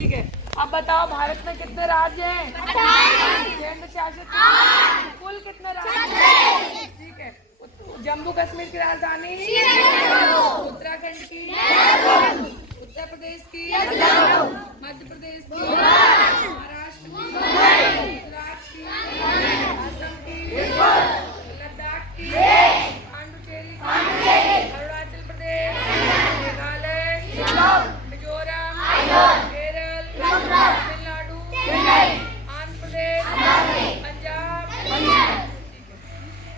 ठीक है। अब बताओ भारत में कितने राज्य हैं? केंद्र शासित कुल कितने राज्य हैं? ठीक है। जम्मू कश्मीर की राजधानी उत्तराखंड की, उत्तर प्रदेश की, मध्य प्रदेश की, महाराष्ट्र की, गुजरात की, असम की, लद्दाख की, पांडुचेरी की, अरुणाचल प्रदेश, मेघालय, मिजोरम, केरल, तमिलनाडु, आंध्र प्रदेश, पंजाब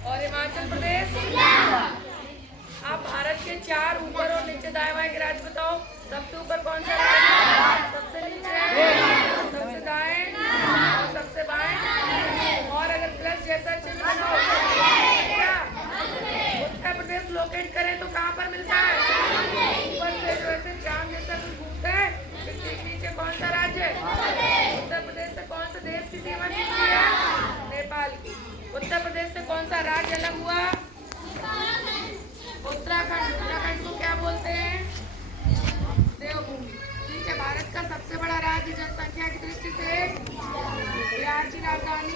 और हिमाचल प्रदेश। आप भारत के 4 ऊपर और नीचे दाएं बाएं के राज्य बताओ। सबसे ऊपर कौन सा राज्य है? सबसे नीचे, सबसे दाएं और सबसे बाएं। और अगर प्लस जैसा चिन्ह बनाओ क्या उत्तर प्रदेश लोकेट करें तो कहाँ पर मिलता है? ऊपर से जो ऐसे चांद जैसा कुछ घूमता है। ठीक नीचे कौन सा राज्य है? उत्तर प्रदेश से कौन सा देश की सीमा छूती है? नेपाल की। उत्तर प्रदेश से कौन सा राज्य अलग हुआ? उत्तराखंड। उत्तराखंड को क्या बोलते हैं? देवभूमि। ठीक है। भारत का सबसे बड़ा राज्य जनसंख्या की दृष्टि से बिहार की राजधानी,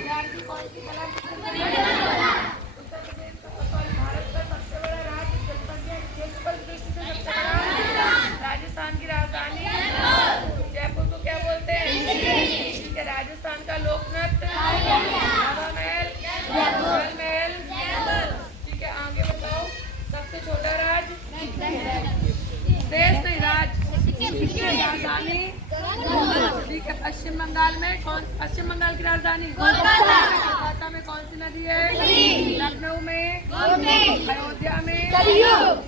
बिहार की कौन सी कला? उत्तर प्रदेश का भारत का सबसे बड़ा राज्य जनसंख्या क्षेत्रफल की दृष्टि से सबसे बड़ा राजस्थान की राजधानी जयपुर को क्या बोलते हैं? ठीक है। राजस्थान का लोक नृत्य हवा महल, जल महल। ठीक है। आगे बताओ सबसे छोटा राज्य देश नहीं राज्य राजधानी। ठीक है। पश्चिम बंगाल में कौन? पश्चिम बंगाल की राजधानी कोलकाता में कौन सी नदी है? लखनऊ में, अयोध्या में,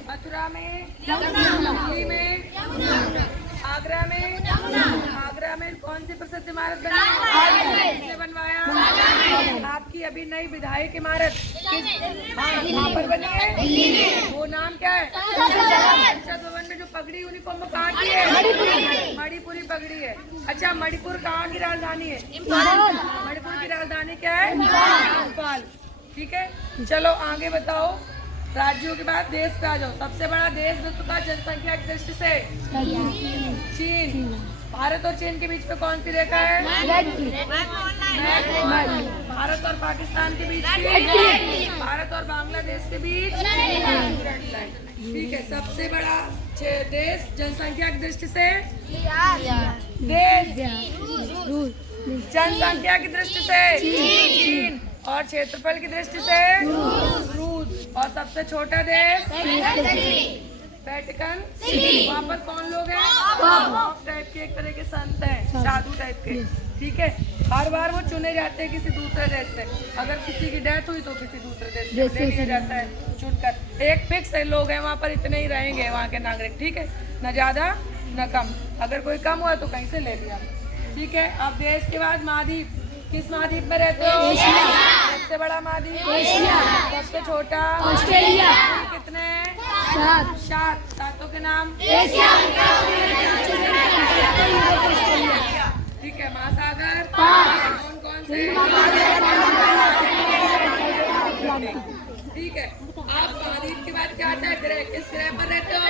मथुरा में, दिल्ली में, आगरा में। आगरा में कौन सी प्रसिद्ध इमारत बनी? किसने बनवाया? आपकी अभी नई विधायक इमारत कहाँ पर बनी है? वो नाम क्या है? संसद भवन में जो पगड़ी यूनिफॉर्म में कहाँ की है? मणिपुरी पगड़ी है। अच्छा, मणिपुर कहाँ की राजधानी है? मणिपुर की राजधानी क्या है? इंफाल। ठीक है। चलो आगे बताओ। राज्यों के बाद देश पे आ जाओ। सबसे बड़ा देश विश्व का जनसंख्या की दृष्टि से चीन। भारत और चीन के बीच में कौन सी रेखा है? भारत और पाकिस्तान के बीच की? भारत और बांग्लादेश के बीच? ठीक है। सबसे बड़ा देश जनसंख्या की दृष्टि से देश जनसंख्या की दृष्टि से चीन और क्षेत्रफल की दृष्टि से रूस। और सबसे छोटा देश वेटिकन सिटी। वहाँ पर कौन लोग हैं? टाइप के एक तरह के संत हैं, साधु टाइप के। ठीक है। हर बार वो चुने जाते हैं किसी दूसरे देश से। अगर किसी की डेथ हुई तो किसी दूसरे देश से ले लिया जाता है चुनकर। एक फिक्स है लोग हैं वहाँ पर, इतने ही रहेंगे वहाँ के नागरिक। ठीक है। न ज्यादा न कम। अगर कोई कम हुआ तो कहीं से ले लिया। ठीक है। अब देश के बाद महाद्वीप। किस महाद्वीप में रहते हो? सबसे बड़ा महाद्वीप एशिया, सबसे छोटा ऑस्ट्रेलिया। कितने? 7। सातों के नाम एशिया, ठीक है। महासागर कौन कौन से? ठीक है। आप महाद्वीप के बाद क्या आता है? ग्रह। किस ग्रह पर रहते हो?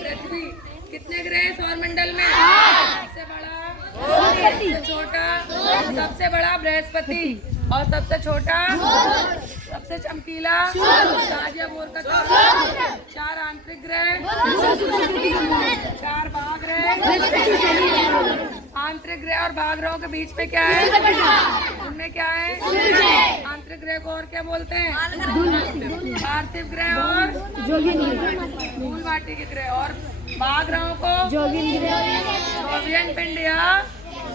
पृथ्वी। कितने ग्रह सौर मंडल में? सबसे बड़ा, सबसे छोटा, सबसे बड़ा बृहस्पति और सबसे छोटा, सबसे चमकीला बोर का 4 आंतरिक ग्रह, 4 बाह्य ग्रह। आंतरिक ग्रह और बाह्य ग्रहों के बीच में क्या है? उनमें क्या है? आंतरिक ग्रह को और क्या बोलते हैं? पार्थिव ग्रह और धूल माटी के ग्रह। और बाह्य ग्रहों को जोवियन पिंड या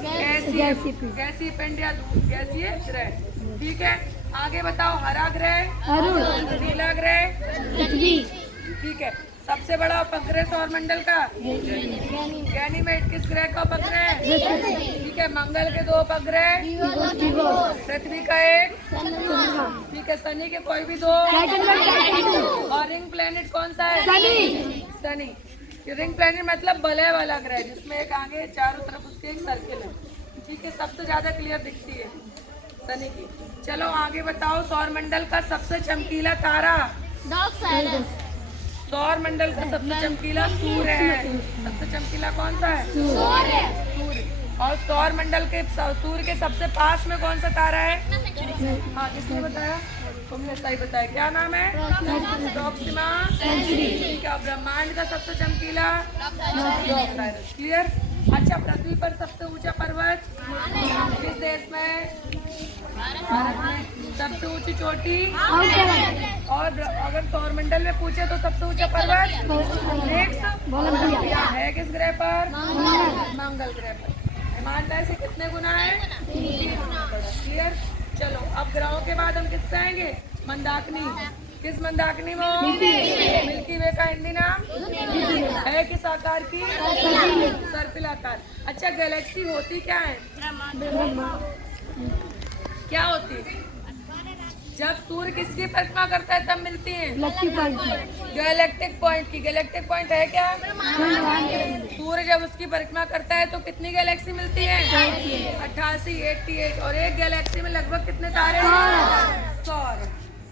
गैसीय पिंड या गैसीय ग्रह। ठीक है। आगे बताओ। हरा ग्रह, नीला ग्रह, ठीक है। सबसे बड़ा उपग्रह सौर मंडल का गैनीमेड। किस ग्रह का उपग्रह है? ठीक है। मंगल के 2 उपग्रह, पृथ्वी का 1, ठीक है। शनि के कोई भी 2। और रिंग प्लेनेट कौन सा है? शनि। रिंग प्लेनेट मतलब वलय वाला ग्रह जिसमें एक आगे चारों तरफ उसके एक सर्किल है। ठीक है। सबसे ज्यादा क्लियर दिखती है शनि की। चलो आगे बताओ। सौर मंडल का सबसे चमकीला तारा सौर मंडल का सबसे चमकीला सूर्य है। सबसे चमकीला कौन सा है? सूर्य। और सौर मंडल के सूर्य के सबसे पास में कौन सा तारा है? हाँ, किसने बताया? तुमने सही बताया। क्या नाम है? Proxima Centauri. क्या ब्रह्मांड का सबसे चमकीला? ऑसिरिस। क्लियर? अच्छा, पृथ्वी पर सबसे ऊंचा पर्वत किस देश में? भारत में। सबसे ऊंची चोटी? और अगर सौरमंडल में पूछे तो सबसे ऊंचा पर्वत है किस ग्रह पर? मंगल ग्रह पर। हिमालय से कितने गुना है? 3 गुना बड़ा। क्लियर? चलो, अब ग्रहों के बाद हम किस पे आएंगे? मंदाकिनी। किस मंदाकिनी में? मिल्की वे का हिंदी नाम है किस आकार की? सर्पिलाकार। अच्छा, गैलेक्सी होती क्या है? क्या होती है? जब सूर्य किसकी परिक्रमा करता है तब मिलती है गैलेक्टिक पॉइंट की। गैलेक्टिक पॉइंट है क्या? सूर्य जब उसकी परिक्रमा करता है तो कितनी गैलेक्सी मिलती है? 88 और एक गैलेक्सी में लगभग कितने तारे? 100।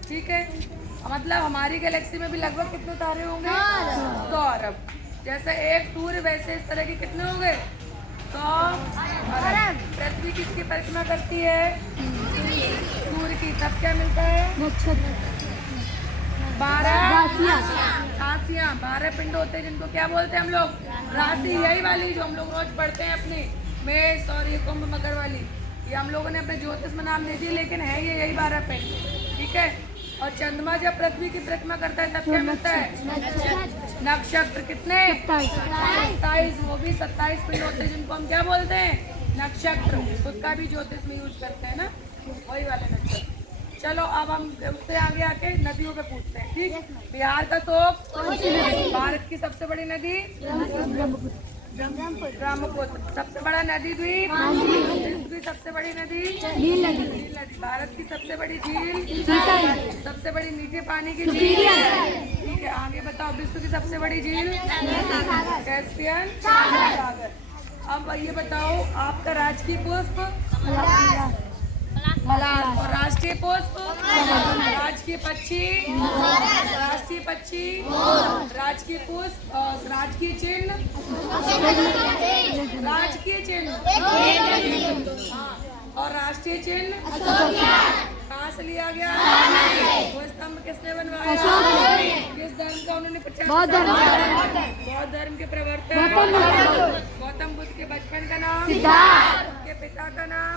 ठीक है, मतलब हमारी गैलेक्सी में भी लगभग कितने तारे होंगे? 100 अरब। जैसे एक सूर्य वैसे इस तरह के कितने होंगे? 100 अरब। पृथ्वी किसकी परिक्रमा करती है? सूर्य की। तब क्या मिलता है? 12 राशियाँ। 12 पिंड होते हैं जिनको क्या बोलते हैं हम लोग? राशि। यही वाली जो हम लोग रोज पढ़ते हैं अपनी मेष और ये कुंभ मकर वाली, ये हम लोगों ने अपने ज्योतिष में नाम दे दी, लेकिन है ये यही 12 पिंड। ठीक है। और चंद्रमा जब पृथ्वी की परिक्रमा करता है तब क्या मिलता है? नक्षत्र। कितने? 27। वो भी 27 पिंड होते हैं जिनको हम क्या बोलते हैं? नक्षत्र। उसका भी ज्योतिष में यूज करते हैं ना, वही वाले नक्षत्र। चलो, अब हम उससे आगे आके नदियों पे पूछते हैं। ठीक? बिहार का शोक? भारत की सबसे बड़ी नदी? ब्रह्मपुत्र। सबसे बड़ा नदी द्वीप? विश्व की सबसे बड़ी नदी? नील नदी। भारत की सबसे बड़ी झील? सबसे बड़ी मीठे पानी की झील? ठीक है, आगे बताओ। विश्व की सबसे बड़ी झील? कैस्पियन सागर। अब ये बताओ, आपका राजकीय पुष्प? मलार। और राष्ट्रीय पुष्प? राजकीय पक्षी? राष्ट्रीय पक्षी? राजकीय पुष्प? राजकीय चिन्ह? राजकीय चिन्ह। हाँ, और राष्ट्रीय चिन्ह कहाँ से लिया गया? वो स्तंभ किसने बनवाया? किस धर्म का उन्होंने प्रचार? बौद्ध धर्म के प्रवर्तक गौतम बुद्ध। के बचपन का नाम? के पिता का नाम?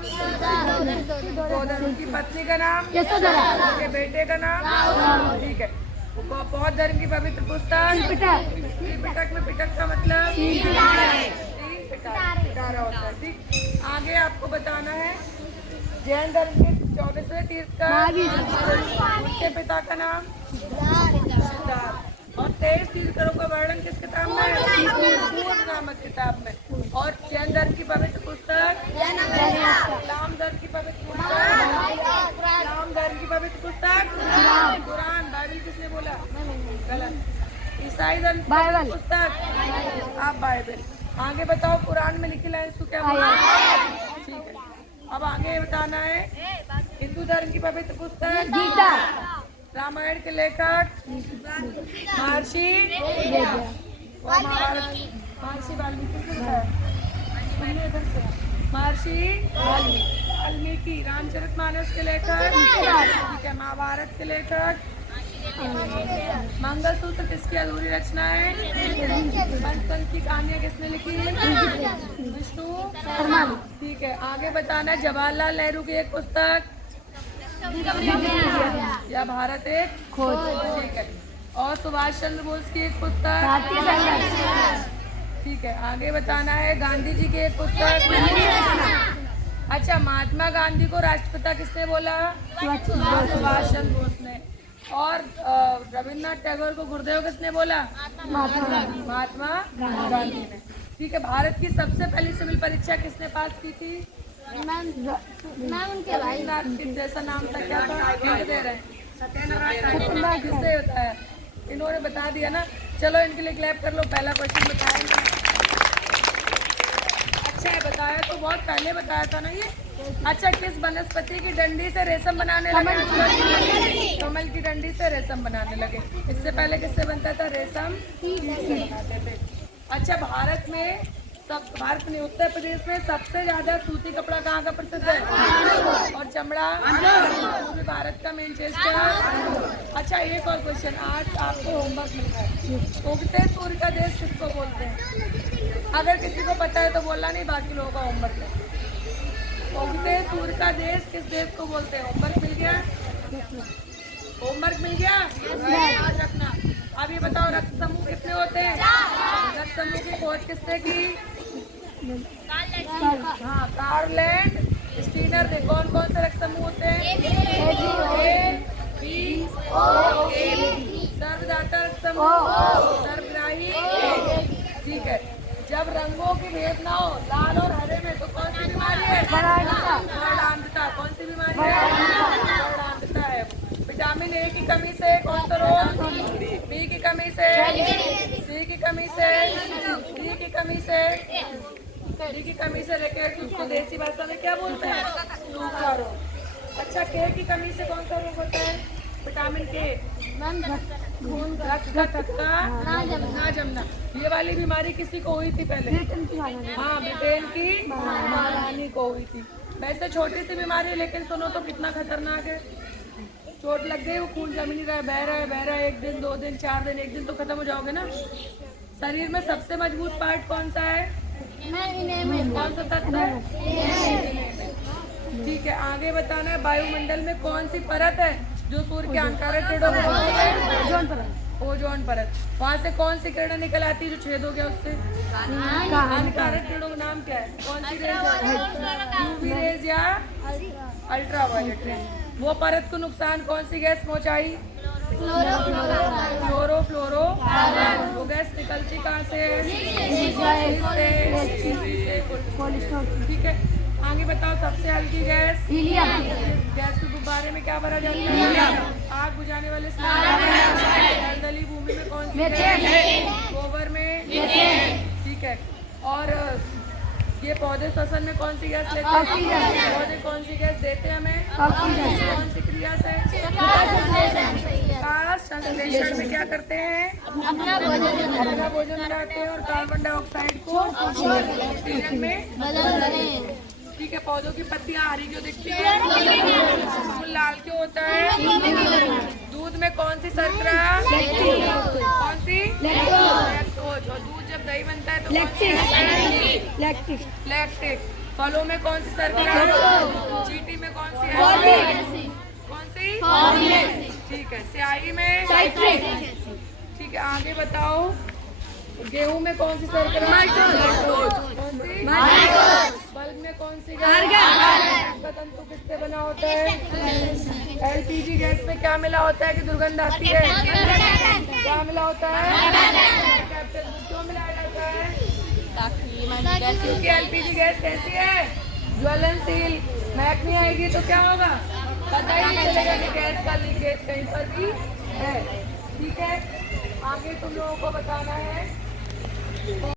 उनकी पत्नी का नाम? उनके बेटे का नाम? ठीक है। बौद्ध धर्म की पवित्र पुस्तक? त्रिपिटक। में पिटक का मतलब? 3 पिटारा होता है। ठीक, आगे आपको बताना है जैन धर्म के 24वें तीर्थकर, उनके पिता का नाम? सिद्धार्थ। और 23 तीर्थकरों का वर्णन किस किताब में? पूर्ण नामक किताब में। और जैन धर्म की पवित्र पुस्तक? इस्लाम धर्म की पवित्र पुस्तक? इस्लाम धर्म की पवित्र पुस्तक? कुरान। बाइबल किसने बोला? गलत। ईसाई धर्म की पवित्र पुस्तक? आप बाइबल। आगे बताओ, कुरान में लिखी लाइन इसको क्या बोला? ठीक है, अब आगे बताना है हिंदू धर्म की पवित्र पुस्तक? गीता। रामायण के लेखक? महर्षि महर्षि वाल्मीकि। महर्षि वाल्मीकि। रामचरितमानस के लेखक? ठीक है। महाभारत के लेखक? मंगलसूत्र किसकी अधूरी रचना है? पंचतंत्र की कहानियाँ किसने लिखी? विष्णु शर्मा। ठीक है, आगे बताना है जवाहरलाल नेहरू की एक पुस्तक? या भारत एक खोज। ठीक है। और सुभाष चंद्र बोस की एक पुस्तक? ठीक है, आगे बताना है गांधी जी की एक पुस्तक? अच्छा, महात्मा गांधी को राष्ट्रपिता किसने बोला? सुभाष चंद्र बोस ने। और रविन्द्रनाथ टैगोर को गुरुदेव किसने बोला? महात्मा गांधी ने। ठीक है, भारत की सबसे पहली सिविल परीक्षा किसने पास की थी? उनके भाई जैसा नाम था, क्या था? दे रहे हैं किसने बताया? इन्होंने बता दिया ना। चलो, इनके लिए क्लैप कर लो। पहला क्वेश्चन बताया। अच्छा है, बताया तो बहुत पहले बताया था ना ये। अच्छा, किस वनस्पति की डंडी से रेशम बनाने लगे? कमल की डंडी से रेशम बनाने लगे। इससे पहले किससे बनता था? रेशम से बनाते थे। अच्छा, भारत में उत्तर प्रदेश में सबसे ज्यादा सूती कपड़ा कहाँ का प्रसिद्ध है? और चमड़ा वो भी भारत का मैनचेस्टर। अच्छा, एक और क्वेश्चन, आज आपको होमवर्क मिल रहा है। उगते सूर्य का देश किसको बोलते हैं? अगर किसी को पता है तो बोलना नहीं, बाकी लोगों का होमवर्क है। उगते सूर्य का देश किस देश को बोलते हैं? होमवर्क मिल गया? होमवर्क मिल गया? याद रखना। अब ये बताओ, रक्त समूह कितने होते हैं? रक्त समूह की खोज किसने की? हाँ, कार्लैंड स्टीनर ने। कौन कौन से रक्त समूह होते हैं? ए, बी, ओ, ए। सर्वदाता रक्त समूह, सर्वग्राही। ठीक है। जब रंगों की भेद ना हो, लाल और हरे में, तो कौन सी बीमारी है? वर्णांधता। कौन सी बीमारी है? वर्णांधता है। विटामिन ए की कमी से कौन सा रोग? बी की कमी से, सी की कमी से, डी की कमी से, डी की कमी से रिकेट्स, उसको देसी भाषा में क्या बोलते हैं? सूखा रोग। अच्छा, के की कमी से कौन सा रोग होता है? विटामिन के, रक्त का थक्का, ना जमना। ये वाली बीमारी किसी को हुई थी पहले? हाँ, ब्रिटेन की महारानी को हुई थी। वैसे छोटी सी बीमारी है, लेकिन सुनो तो कितना खतरनाक है। चोट लग गई, वो खून जम नहीं रहा है, बह रहा है, 1 दिन 2 दिन 4 दिन, 1 दिन तो खत्म हो जाओगे ना। शरीर में सबसे मजबूत पार्ट कौन सा है? कौन सा तत्व है? ठीक है, आगे बताना है, वायुमंडल में कौन सी परत है जो सूर्य के हानिकारक किरणों को रोकती है? ओजोन परत। वहाँ से कौन सी किरण निकल आती है जो छेद हो गया उससे? हानिकारक किरणों का नाम क्या है? कौन सी रेज है? यूवी रेज या अल्ट्रावायलेट रेज। वो परत को नुकसान कौन सी गैस पहुँचाई? क्लोरोफ्लोरो। वो गैस निकलती कहाँ से? ठीक है, आगे बताओ, सबसे हल्की गैस? गैस के गुब्बारे में क्या भरा जाता है? आग बुझाने वाले दलदली भूमि में कौन सी गैस? गोबर में। ठीक है, और ये पौधे फसल में कौन सी गैस लेते हैं? पौधे कौन सी गैस देते हैं हमें? कौन सी क्रिया से? संश्लेषण में क्या करते हैं? अपना भोजन बनाते हैं और कार्बन डाइऑक्साइड को ऑक्सीजन में बदलते हैं। ठीक है, पौधों की पत्तियां हरी क्यों दिखती है? फूल लाल क्यों होता है? दूध में कौन सी शर्करा? कौन सी? लैक्टोज। और दूध जब दही बनता है तो लैक्टिक। फलों में कौन सी शर्करा? चींटी में कौन सी है? कौन सी? ठीक है, स्याही में? ठीक है, आगे बताओ, गेहूं में कौन सी शर्करा? बल्ब में कौन सी गैस? तंतु किससे बना होता है? एलपीजी गैस में क्या मिला होता है कि दुर्गंध आती है? क्या मिला होता है? क्यों मिलाया जाता है? क्योंकि एलपीजी गैस कैसी है? ज्वलनशील। महक नहीं आएगी तो क्या होगा? पता ही नहीं चलेगा कि गैस का लीकेज कहीं पर भी है। ठीक है, आगे तुम लोगों को बताना है।